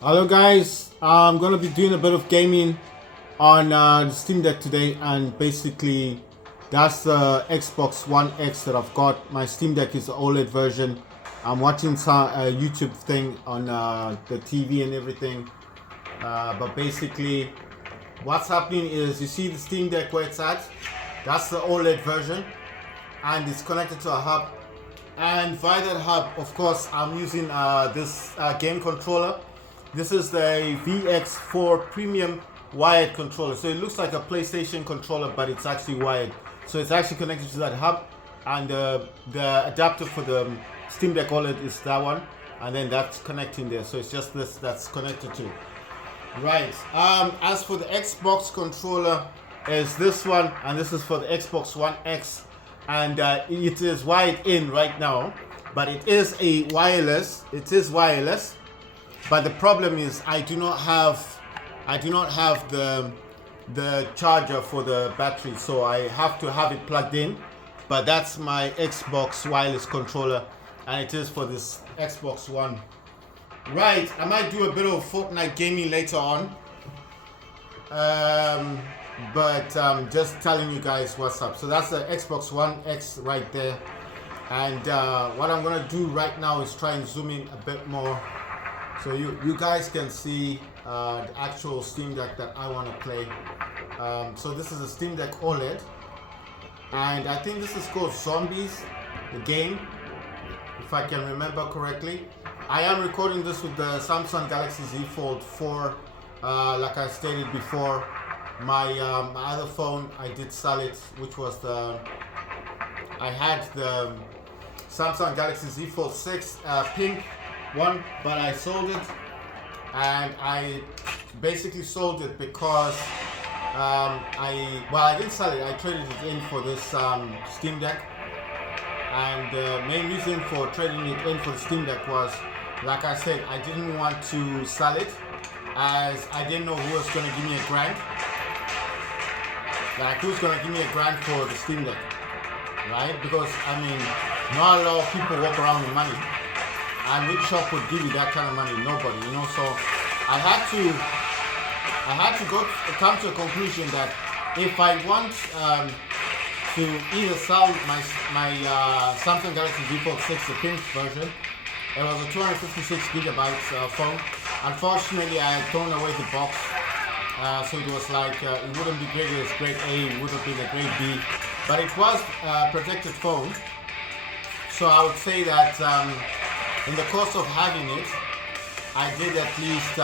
Hello guys, I'm gonna be doing a bit of gaming on the Steam Deck today, and basically that's the Xbox One X that I've got. My Steam Deck is the OLED version. I'm watching some YouTube thing on the TV and everything, but basically what's happening is you see the Steam Deck where it's at. That's the OLED version, and it's connected to a hub. And via that hub, of course, I'm using this game controller. This is the VX4 Premium wired controller. So it looks like a PlayStation controller, but it's actually wired. So it's actually connected to that hub, and the adapter for the Steam Deck OLED is that one, and then that's connecting there. So it's just this that's connected to. Right. As for the Xbox controller, is this one, and this is for the Xbox One X, and it is wired in right now, but it is a wireless. It is wireless, but the problem is I do not have the charger for the battery, so I have to have it plugged in. But that's my Xbox wireless controller, and it is for this Xbox One. Right, I might do a bit of Fortnite gaming later on. But just telling you guys what's up. So that's the Xbox One X right there. And what I'm gonna do right now is try and zoom in a bit more, so you guys can see the actual Steam Deck that I want to play. So this is a Steam Deck OLED, and I think this is called Zombies, the game, if I can remember correctly. I am recording this with the Samsung Galaxy Z Fold 4. Like I stated before, my other phone, I did sell it, which was I had the Samsung Galaxy Z Fold 6 pink one, but I sold it, and I basically sold it because I didn't sell it. I traded it in for this Steam Deck, and the main reason for trading it in for the Steam Deck was, like I said, I didn't want to sell it, as I didn't know who was going to give me a grant. Like, who's going to give me a grant for the Steam Deck, right? Because, I mean, not a lot of people walk around with money. And which shop would give you that kind of money? Nobody, you know. So I had to come to a conclusion that if I want to either sell my Samsung Galaxy Z Fold 6, the pink version. It was a 256 gigabytes phone. Unfortunately, I had thrown away the box, so it was like it wouldn't be graded as grade A, it would have been a grade B, but it was a protected phone. So I would say that in the course of having it, I did at least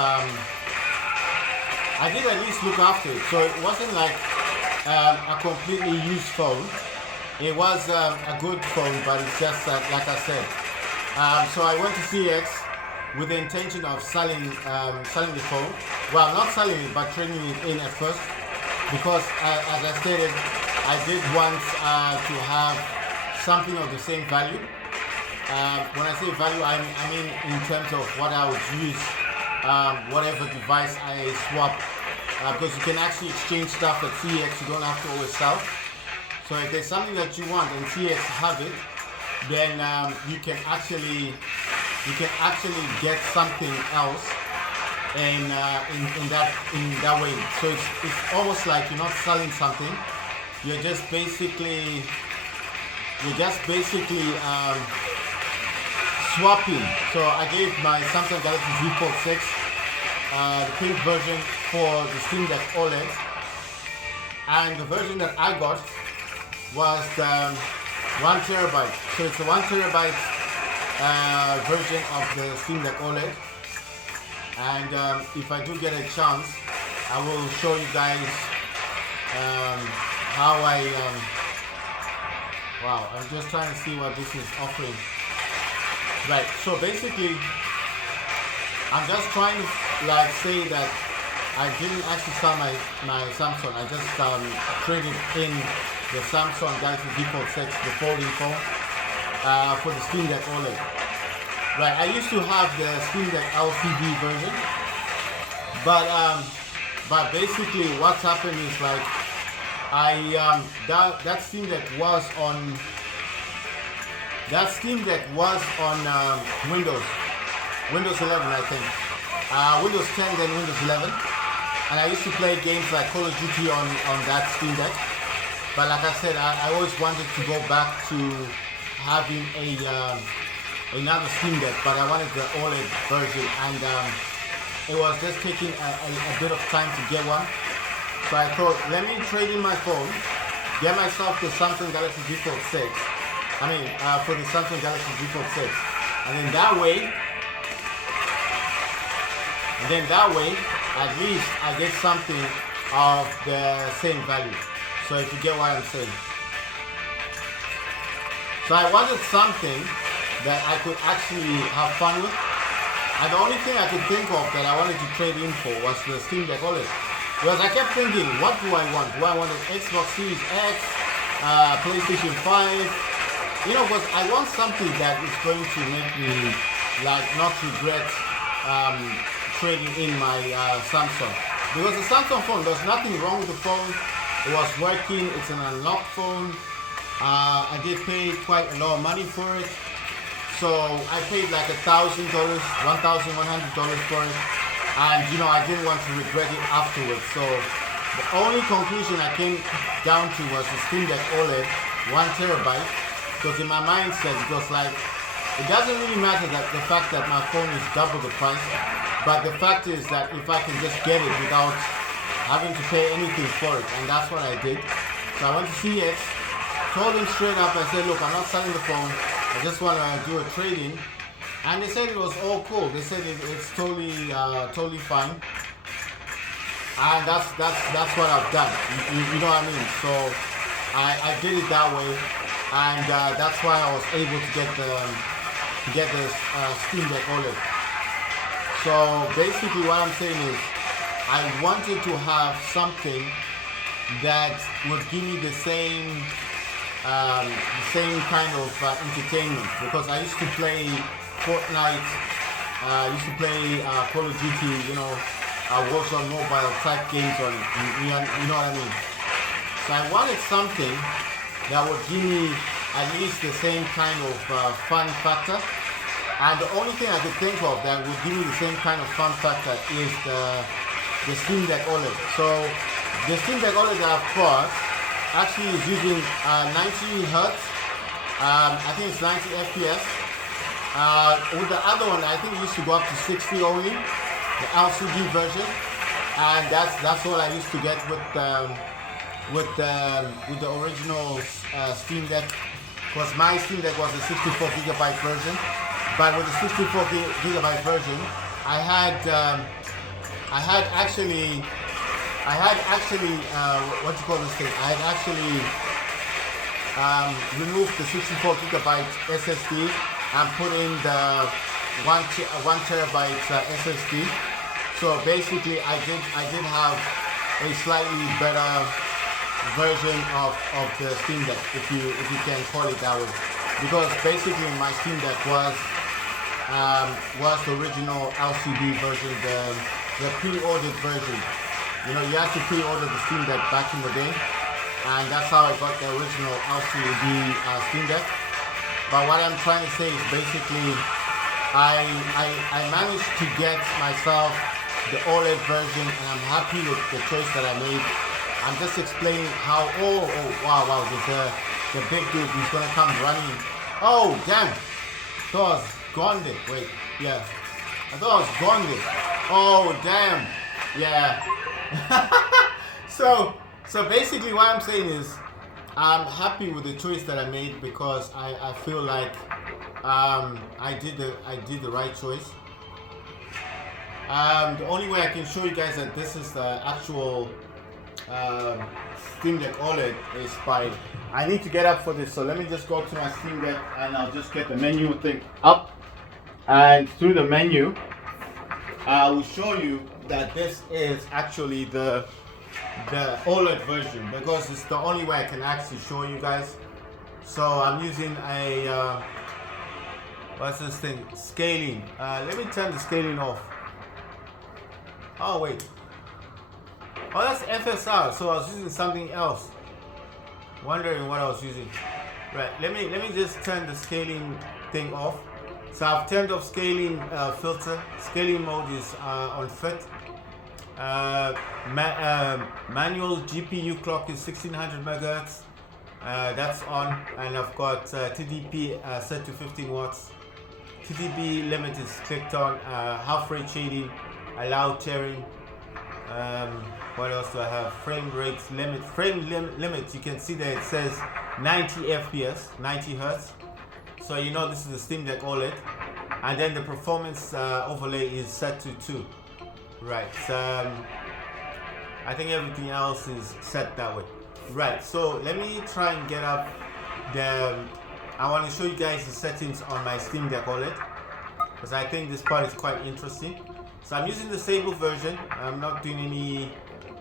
look after it. So it wasn't like a completely used phone. It was a good phone, but it's just that, like I said. So I went to CX with the intention of selling the phone. Well, not selling it, but trading it in at first, because as I stated, I did want to have something of the same value. When I say value, I mean in terms of what I would use, whatever device I swap, because you can actually exchange stuff at CX. You don't have to always sell. So if there's something that you want and CX have it, then you can actually get something else in that way. So it's almost like you're not selling something. You're just basically swapping. So I gave my Samsung Galaxy Z Fold 6 the pink version for the Steam Deck OLED, and the version that I got was the 1 terabyte. So it's a 1 terabyte version of the Steam Deck OLED, and if I do get a chance, I will show you guys how wow, I'm just trying to see what this is offering. Right, so basically I'm just trying to like say that I didn't actually sell my Samsung. I just traded in the Samsung Galaxy Z Fold 6, the folding phone, for the Steam Deck OLED. Right, I used to have the Steam Deck LCD version, but basically what's happened is, like, that Steam Deck was on Windows 11, I think. Windows 10 then Windows 11, and I used to play games like Call of Duty on that Steam Deck. But like I said, I always wanted to go back to having another Steam Deck, but I wanted the OLED version, and it was just taking a bit of time to get one. So I thought, let me trade in my phone, get myself the Samsung Galaxy Z Fold 6. For the Samsung Galaxy Z Fold 6, and then that way, at least I get something of the same value. So if you get what I'm saying. So I wanted something that I could actually have fun with. And the only thing I could think of that I wanted to trade in for was the Steam Deck OLED. Because I kept thinking, what do I want? Do I want an Xbox Series X, PlayStation 5? You know, because I want something that is going to make me like not regret trading in my Samsung. Because the Samsung phone, there's nothing wrong with the phone. It was working, it's an unlocked phone. I did pay quite a lot of money for it. So I paid like $1,000, $1,100 for it. And you know, I didn't want to regret it afterwards. So the only conclusion I came down to was the Steam Deck OLED, 1 terabyte. Because in my mindset, it was like, it doesn't really matter that the fact that my phone is double the price. But the fact is that if I can just get it without having to pay anything for it, and that's what I did. So I went to CX, told them straight up, I said, look, I'm not selling the phone, I just want to do a trade-in. And they said it was all cool. They said it's totally fine. And that's what I've done. You know what I mean? So I did it that way, and that's why I was able to get the Steam Deck OLED. So basically what I'm saying is, I wanted to have something that would give me the same kind of entertainment, because I used to play Fortnite, I used to play Call of Duty, you know, Warzone mobile type games on, you know what I mean. So I wanted something that would give me at least the same kind of fun factor. And the only thing I could think of that would give me the same kind of fun factor is the Steam Deck OLED. So the Steam Deck OLED that I've got actually is using 90 Hertz. I think it's 90 FPS. With the other one, I think it used to go up to 60 only, the LCD version. And that's what I used to get with the original Steam Deck. Because my Steam Deck was a 64 gigabyte version. But with the 64 gigabyte version, I had actually what you call this thing? I had actually removed the 64 gigabyte SSD and put in the 1 terabyte SSD. So basically, I did have a slightly better version of the Steam Deck, if you can call it that way. Because basically my Steam Deck was the original LCD version, the pre-ordered version. You know, you had to pre-order the Steam Deck back in the day, and that's how I got the original LCD Steam Deck. But what I'm trying to say is basically, I managed to get myself the OLED version, and I'm happy with the choice that I made. I'm just explaining how. Oh wow! The big dude is gonna come running. Oh damn! I thought I was gone there. Wait, yeah. I thought I was gone there. Oh damn! Yeah. So basically, what I'm saying is, I'm happy with the choice that I made, because I feel like I did the right choice. The only way I can show you guys that this is the actual Steam Deck OLED is by, I need to get up for this, so let me just go to my Steam Deck and I'll just get the menu thing up, and through the menu I will show you that this is actually the OLED version, because it's the only way I can actually show you guys. So I'm using a what's this thing, scaling. Let me turn the scaling off. Oh wait, oh that's FSR, so I was using something else, wondering what I was using. Right, let me just turn the scaling thing off. So I've turned off scaling filter. Scaling mode is on fit. Manual GPU clock is 1600 megahertz. That's on, and I've got TDP set to 15 watts. TDP limit is clicked on. Half rate shading, allow tearing. What else do I have? Frame rates limit. Limit. You can see that it says 90 FPS, 90 hertz. So you know this is the Steam Deck OLED, and then the performance overlay is set to 2. Right. I think everything else is set that way. Right. So let me try and get up the. I want to show you guys the settings on my Steam Deck OLED because I think this part is quite interesting. So I'm using the stable version. I'm not doing any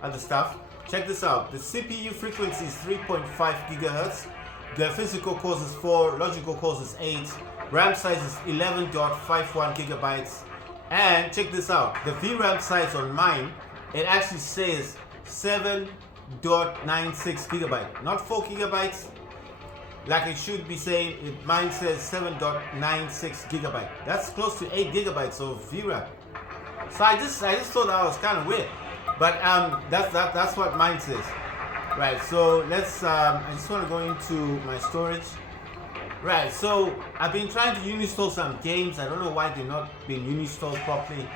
other stuff. Check this out. The CPU frequency is 3.5 gigahertz. The physical cores is 4, logical cores is 8, RAM size is 11.51 gigabytes, and check this out, the VRAM size on mine, it actually says 7.96 gigabytes, not 4 gigabytes, like it should be saying, mine says 7.96 gigabytes, that's close to 8 gigabytes of VRAM, so I just thought that was kind of weird, but that's what mine says. Right, so let's, I just want to go into my storage. Right, so I've been trying to uninstall some games. I don't know why they're not being uninstalled properly.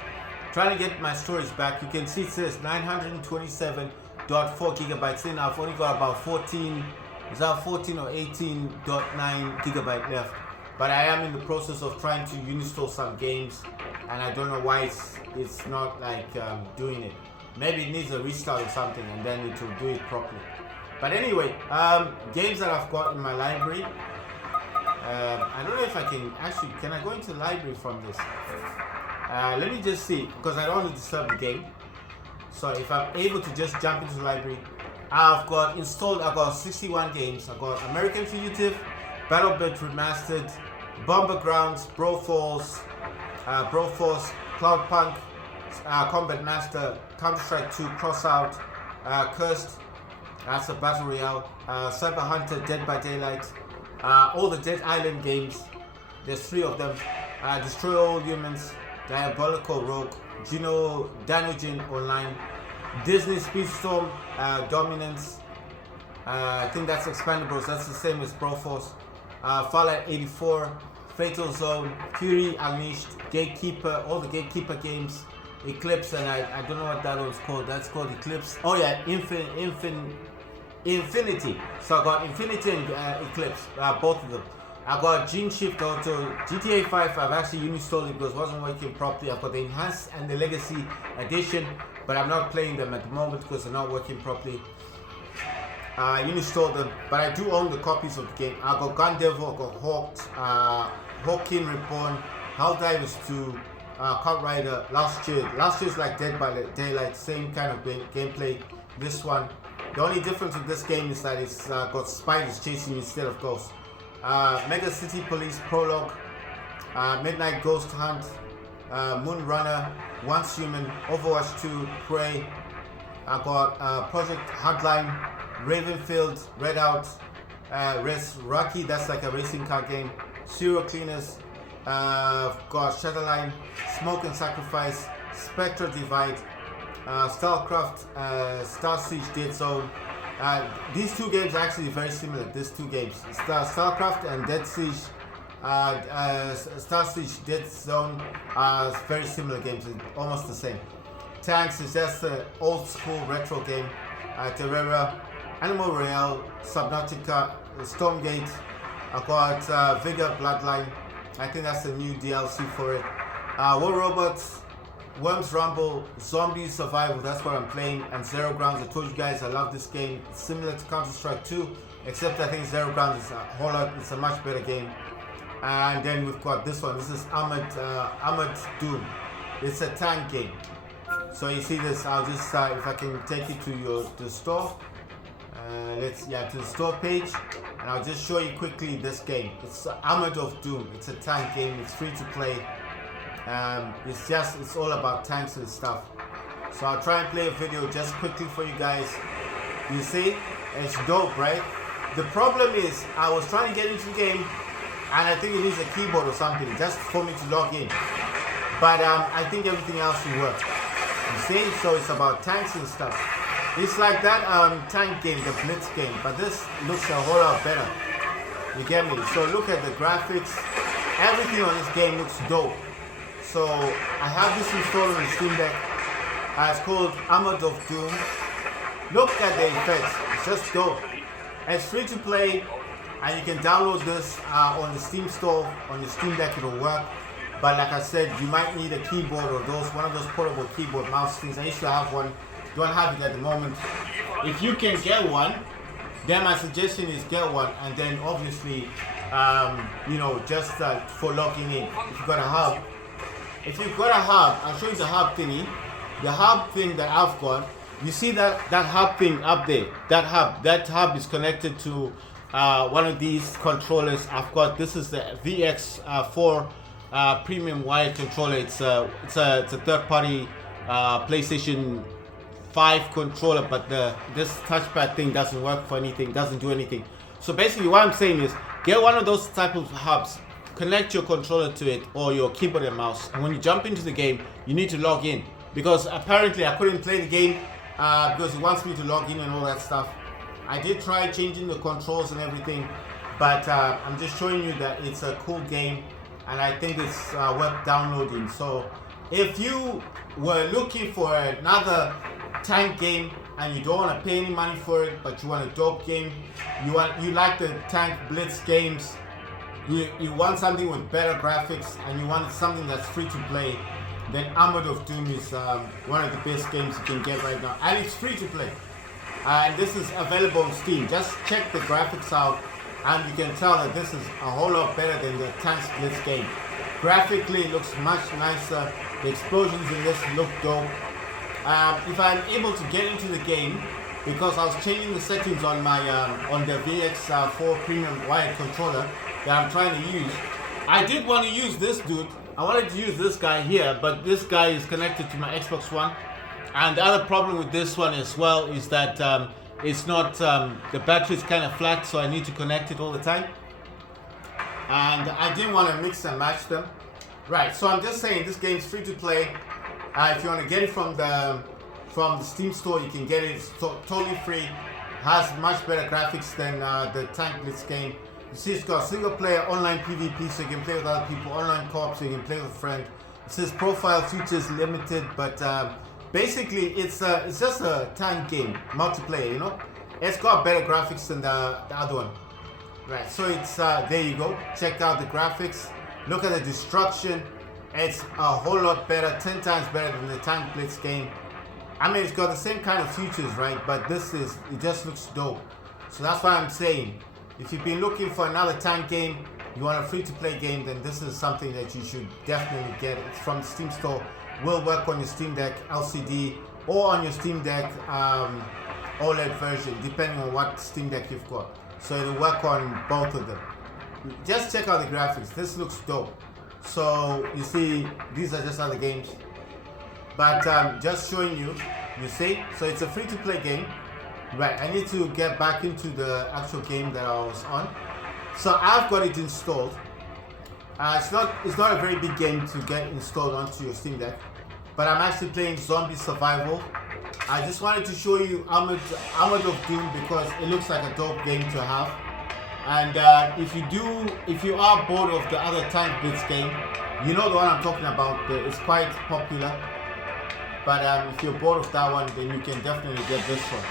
Trying to get my storage back. You can see it says 927.4 gigabytes in. I've only got about 14, is that 14 or 18.9 gigabyte left. But I am in the process of trying to uninstall some games, and I don't know why it's not like doing it. Maybe it needs a restart or something, and then it will do it properly. But anyway, games that I've got in my library. I don't know if I can actually. Can I go into the library from this? Let me just see, because I don't want to disturb the game. So if I'm able to just jump into the library, I've got 61 games. I've got American Fugitive, Battlebit Remastered, Bomber Grounds, Broforce, Cloudpunk, Combat Master, Counter-Strike 2, Crossout, Cursed, that's a Battle Royale, Cyber Hunter, Dead by Daylight, all the Dead Island games, there's 3 of them, Destroy All Humans, Diabolical Rogue, Dinogen Online, Disney Speedstorm, Dominance, I think that's Expandables, that's the same as Broforce, Fallout 84, Fatal Zone, Fury Unleashed, Gatekeeper, all the Gatekeeper games, Eclipse, and I don't know what that one's called. That's called Eclipse. Oh yeah, Infinity. So I got Infinity and Eclipse, both of them. I got Gene Shift Auto, GTA 5. I've actually uninstalled it because it wasn't working properly. I've got the Enhanced and the Legacy Edition, but I'm not playing them at the moment because they're not working properly. I uninstalled them, but I do own the copies of the game. I got Gun Devil, I got Hawked, Hawking Reborn, Helldivers 2. Kart Rider last year's like Dead by Daylight, same kind of gameplay. This one, the only difference with this game is that it's got spiders chasing you instead of ghosts. Mega City Police Prologue, Midnight Ghost Hunt, Moon Runner, Once Human, Overwatch 2, Prey. I got Project Hardline, Ravenfield, Redout, Rocky, that's like a racing car game, Serial Cleaners. Got Shadowline, Smoke and Sacrifice, Spectre Divide, Starcraft, Star Siege Dead Zone. These 2 games are actually very similar. These 2 games, Starcraft and Dead Siege, Star Siege Dead Zone are very similar games, almost the same. Tanks is just an old school retro game. Terraria, Animal Royale, Subnautica, Stormgate. I got Vigor Bloodline. I think that's a new DLC for it. War Robots, Worms Rumble, Zombie Survival, that's what I'm playing, and Zero Grounds. I told you guys I love this game. It's similar to Counter-Strike 2, except I think Zero Grounds is a whole lot, it's a much better game. And then we've got this one. This is Armored Doom. It's a tank game. So you see this, I'll just, if I can take you to the store. To the store page, and I'll just show you quickly this game. It's Armored of Doom. It's a tank game. It's free to play. It's all about tanks and stuff. So I'll try and play a video just quickly for you guys. You see, it's dope, right? The problem is I was trying to get into the game, and I think it needs a keyboard or something just for me to log in. But I think everything else will work. You see, so it's about tanks and stuff. It's like that tank game, the Blitz game, but this looks a whole lot better. You get me? So look at the graphics. Everything on this game looks dope. So I have this installed on the Steam Deck. It's called Armored of Doom. Look at the effects. It's just dope. It's free to play, and you can download this on the Steam store. On your Steam Deck, it'll work. But like I said, you might need a keyboard or one of those portable keyboard mouse things. I used to have one. Don't have it at the moment. If you can get one, then my suggestion is get one, and then obviously, just for logging in. If you've got a hub, I'll show you the hub thingy. The hub thing that I've got. You see that hub thing up there? That hub is connected to one of these controllers. I've got this is the VX4 premium wired controller. It's a third-party PlayStation 5 controller, but this touchpad thing doesn't work for anything. Doesn't do anything. So basically, what I'm saying is, get one of those type of hubs. Connect your controller to it or your keyboard and mouse, and when you jump into the game, you need to log in because apparently I couldn't play the game. Because it wants me to log in and all that stuff. I did try changing the controls and everything, but I'm just showing you that it's a cool game, and I think it's worth downloading. So if you were looking for another tank game and you don't want to pay any money for it, but you want a dope game, you like the tank blitz games, you want something with better graphics, and you want something that's free to play, then Armored of Doom is one of the best games you can get right now, and it's free to play. And this is available on Steam. Just check the graphics out, and you can tell that this is a whole lot better than the Tank Blitz game. Graphically, it looks much nicer. The explosions in this look dope. If I'm able to get into the game, because I was changing the settings on my on the VX4 premium wired controller that I'm trying to use, I did want to use this dude. I wanted to use this guy here, but this guy is connected to my Xbox One. And the other problem with this one as well is that it's not, the battery is kind of flat, so I need to connect it all the time. And I didn't want to mix and match them. Right, so I'm just saying this game is free to play. If you want to get it from the Steam store, you can get it. It's totally free. Has much better graphics than the Tank Blitz game. You see, it's got single player online PvP, so you can play with other people, online co-op, so you can play with a friend. It says profile features limited, but basically it's just a tank game, multiplayer, you know. It's got better graphics than the other one. Right, so it's there you go. Check out the graphics. Look at the destruction. It's a whole lot better, 10 times better than the Tank Blitz game. I mean, it's got the same kind of features, right? But it just looks dope. So that's why I'm saying, if you've been looking for another tank game, you want a free-to-play game, then this is something that you should definitely get. It's from the Steam store. Will work on your Steam Deck LCD or on your Steam Deck OLED version, depending on what Steam Deck you've got. So it'll work on both of them. Just check out the graphics. This looks dope. So you see, these are just other games. But just showing you, you see? So it's a free-to-play game. Right, I need to get back into the actual game that I was on. So I've got it installed. It's not a very big game to get installed onto your Steam Deck, but I'm actually playing Zombie Survival. I just wanted to show you Armored of Doom because it looks like a dope game to have. And if you are bored of the other Tank Blitz game, you know the one I'm talking about. It's quite popular. But if you're bored of that one, then you can definitely get this one.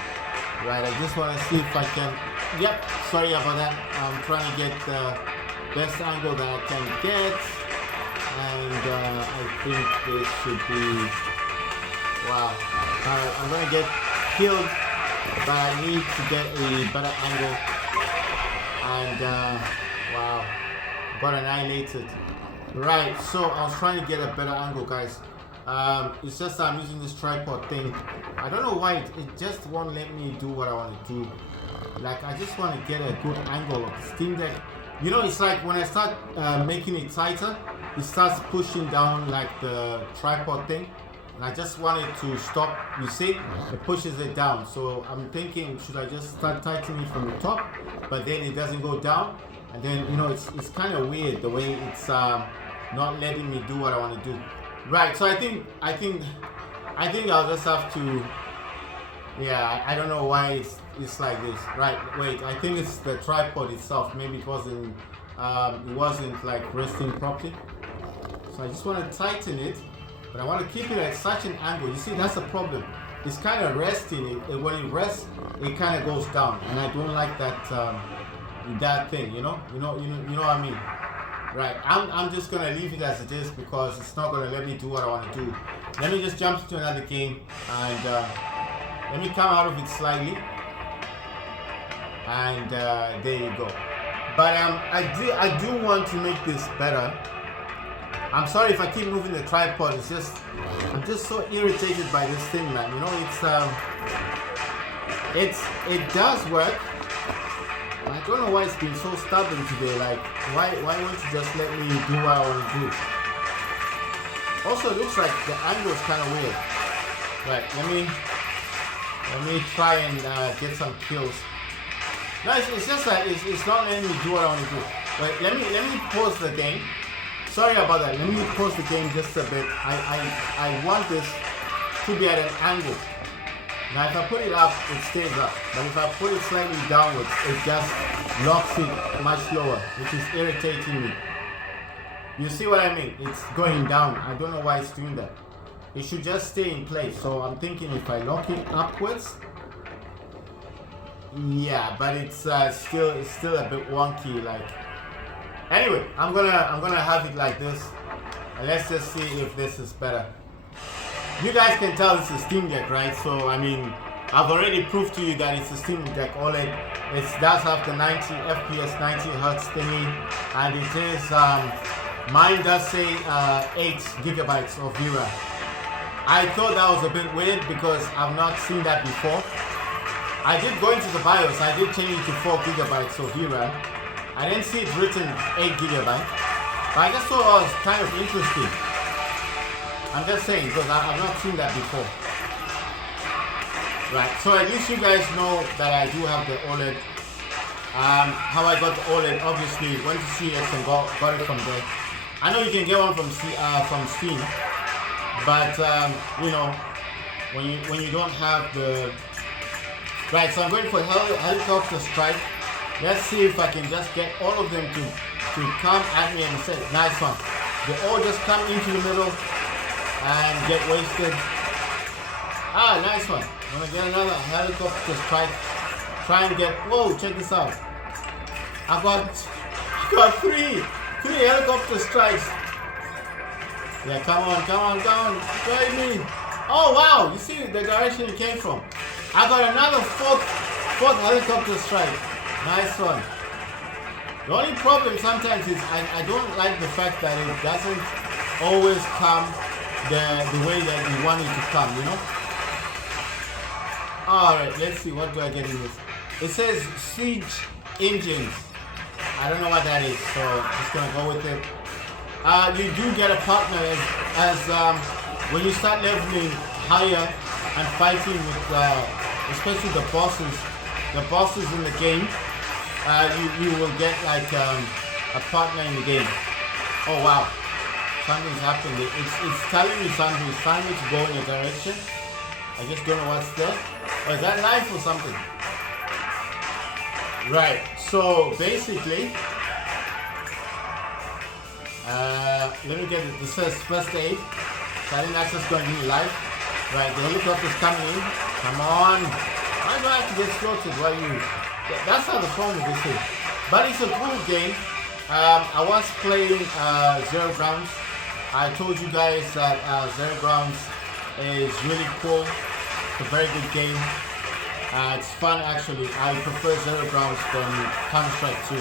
Right, I just want to see if I can. Yep, sorry about that. I'm trying to get the best angle that I can get, and I think this should be. Wow, I'm gonna get killed, but I need to get a better angle, and wow, got annihilated. Right, so I was trying to get a better angle, guys. It's just I'm using this tripod thing. I don't know why it just won't let me do what I want to do. Like, I just want to get a good angle of the Steam Deck. You know, it's like when I start making it tighter, it starts pushing down like the tripod thing. And I just want it to stop. You see, it pushes it down. So I'm thinking, should I just start tightening it from the top? But then it doesn't go down. and then it's kind of weird the way it's not letting me do what I want to do. Right. So I think I'll just have to. Yeah, I don't know why it's like this. Right. Wait. I think it's the tripod itself. Maybe it wasn't like resting properly. So I just want to tighten it, but I want to keep it at such an angle. You see, that's the problem. It's kind of resting. When it rests, it kind of goes down, and I don't like that thing. You know what I mean? Right. I'm just gonna leave it as it is because it's not gonna let me do what I want to do. Let me just jump into another game and let me come out of it slightly, and there you go. But I do want to make this better. I'm sorry if I keep moving the tripod. It's just I'm just so irritated by this thing, man. It does work. I don't know why it's been so stubborn today. Like, why won't you just let me do what I want to do? Also, it looks like the angle is kind of weird. Right, let me try and get some kills. No, it's just that it's not letting me do what I want to do. Right, let me pause the game. Sorry about that. Let me pause the game just a bit. I want this to be at an angle. Now if I put it up, it stays up. But if I put it slightly downwards, it just locks it much lower, which is irritating me. You see what I mean? It's going down. I don't know why it's doing that. It should just stay in place. So I'm thinking if I lock it upwards, yeah, but it's still a bit wonky. Like, anyway, I'm gonna have it like this, and let's just see if this is better. You guys can tell it's a Steam Deck, right? So I mean, I've already proved to you that it's a Steam Deck OLED. It does have the 90 FPS, 90 Hertz thingy, and it is mine does say 8 gigabytes of VRAM. I thought that was a bit weird because I've not seen that before. I did go into the BIOS. I did change it to 4 gigabytes of VRAM. I didn't see it written 8 gigabytes, but I just thought it was kind of interesting. I'm just saying because I've not seen that before. Right, so at least you guys know that I do have the OLED. How I got the OLED, obviously went to CES and got it from there. I know you can get one from Steam, but when you don't have the right. So I'm going for helicopter strike. Let's see if I can just get all of them to come at me and say, nice one. They all just come into the middle and get wasted. Ah, nice one. I'm gonna get another helicopter strike. Try and get, whoa, check this out. I got three helicopter strikes. Yeah, come on, try me. Oh wow, you see the direction it came from. I got another fourth helicopter strike. Nice one. The only problem sometimes is I don't like the fact that it doesn't always come the way that you want it to come, you know? Alright, let's see, what do I get in this? It says Siege Engines. I don't know what that is, so I'm just gonna go with it. You do get a partner as when you start leveling higher and fighting with especially the bosses in the game, you will get like a partner in the game. Oh wow, something's happened. It's telling me something. It's telling me to go in a direction. I just don't know what's there. Oh, is that life or something? Right. So basically, let me get it. This says first aid. So I think that's just going to be life. Right. The helicopter's coming in. Come on. Why do I have to get slaughtered while you? That's not the problem with this thing. But it's a cool game. I was playing Zero Grounds. I told you guys that Zero Grounds is really cool. It's a very good game. It's fun actually. I prefer Zero Grounds than Counter-Strike 2.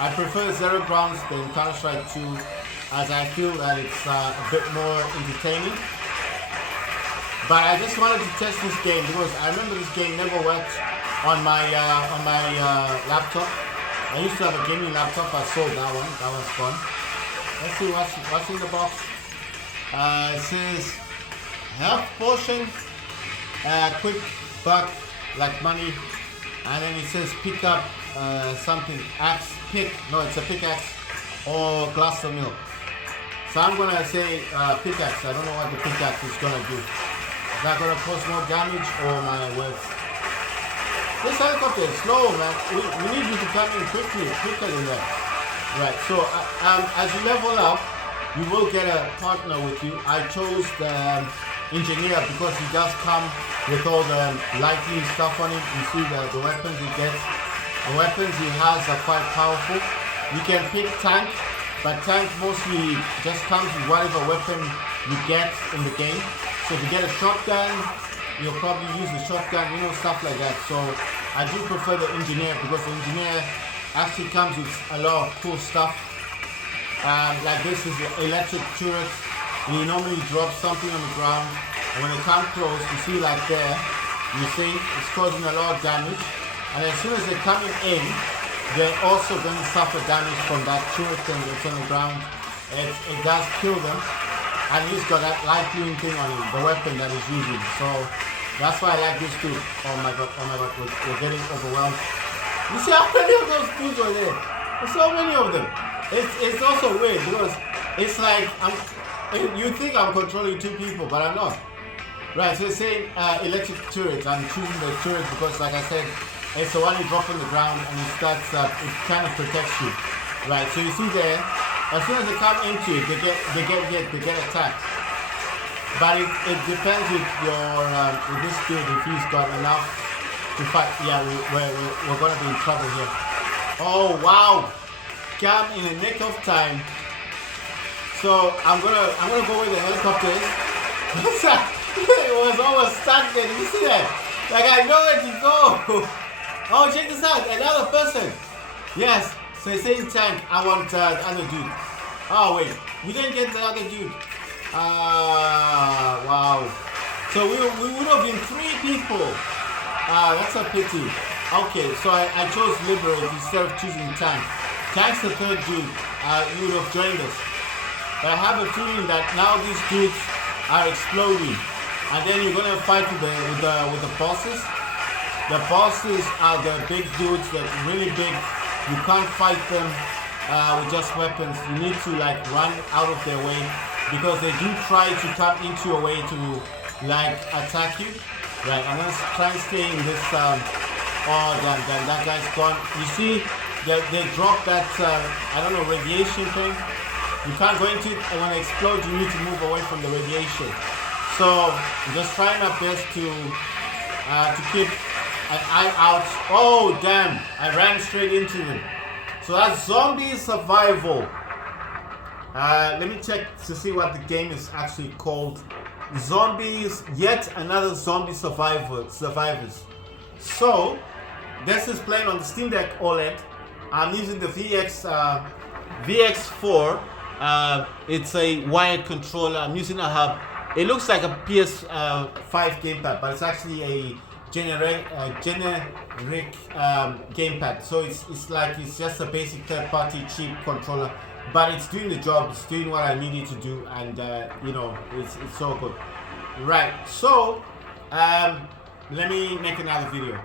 I prefer Zero Grounds than Counter-Strike 2 as I feel that it's a bit more entertaining. But I just wanted to test this game because I remember this game never worked on my laptop. I used to have a gaming laptop. I sold that one. That was fun. Let's see what's in the box. It says health potion, quick buck like money, and then it says pick up something axe pick. No, it's a pickaxe or glass of milk. So I'm gonna say pickaxe. I don't know what the pickaxe is gonna do. Is that gonna cause more damage or my words? This helicopter is slow, man. We need you to come in quicker than that. Right. So as you level up, you will get a partner with you. I chose the engineer because he does come with all the lightning stuff on him. You see the weapons he gets. The weapons he has are quite powerful. You can pick tank, but tank mostly just comes with whatever weapon you get in the game. So if you get a shotgun, you'll probably use the shotgun, you know, stuff like that. So I do prefer the engineer because the engineer actually comes with a lot of cool stuff. Like this is the electric turret. You normally drop something on the ground, and when they come close, you see like there, you see it's causing a lot of damage. And as soon as they're coming in, they're also going to suffer damage from that turret thing that's on the ground. It does kill them, and he's got that lightning thing on him, the weapon that he's using. So that's why I like this too. Oh my god, we're getting overwhelmed. You see how many of those dudes are there? There's so many of them. It's also weird because it's like you think I'm controlling two people, but I'm not. Right, so it's saying electric turret. I'm choosing the turret because, like I said, it's the one you drop on the ground and it starts it kind of protects you. Right, so you see there, as soon as they come into it, they get hit, they get attacked. But it depends with your with this dude if he's got enough to fight. Yeah, we're gonna be in trouble here. Oh wow! Come in the nick of time. So I'm gonna go where the helicopter is. It was almost stuck there. Did you see that? Like I know where to go. Oh, check this out. Another person. Yes. So it's saying tank. I want the other dude. Oh wait, we didn't get the other dude. Wow. So we would have been 3 people. That's a pity. Okay, so I chose liberate instead of choosing tank. Tank's the 3rd dude. You would have joined us. But I have a feeling that now these dudes are exploding, and then you're gonna fight with the bosses. The bosses are the big dudes that are really big. You can't fight them with just weapons. You need to like run out of their way because they do try to come into your way to like attack you. Right, I'm gonna try and stay in this. Oh damn, that guy's gone. You see, they drop that I don't know, radiation thing. You can't go into it, and when it explodes, you need to move away from the radiation. So I'm just trying my best to keep an eye out. Oh damn! I ran straight into them. So that's zombie survival. Let me check to see what the game is actually called. Zombies, yet another zombie survivors. So this is playing on the Steam Deck OLED. I'm using the VX4. It's a wired controller. I'm using a hub. It looks like a PS5 gamepad, but it's actually a generic gamepad. So it's just a basic third-party cheap controller, but it's doing the job. It's doing what I need it to do, and you know, it's so good. Right. So let me make another video.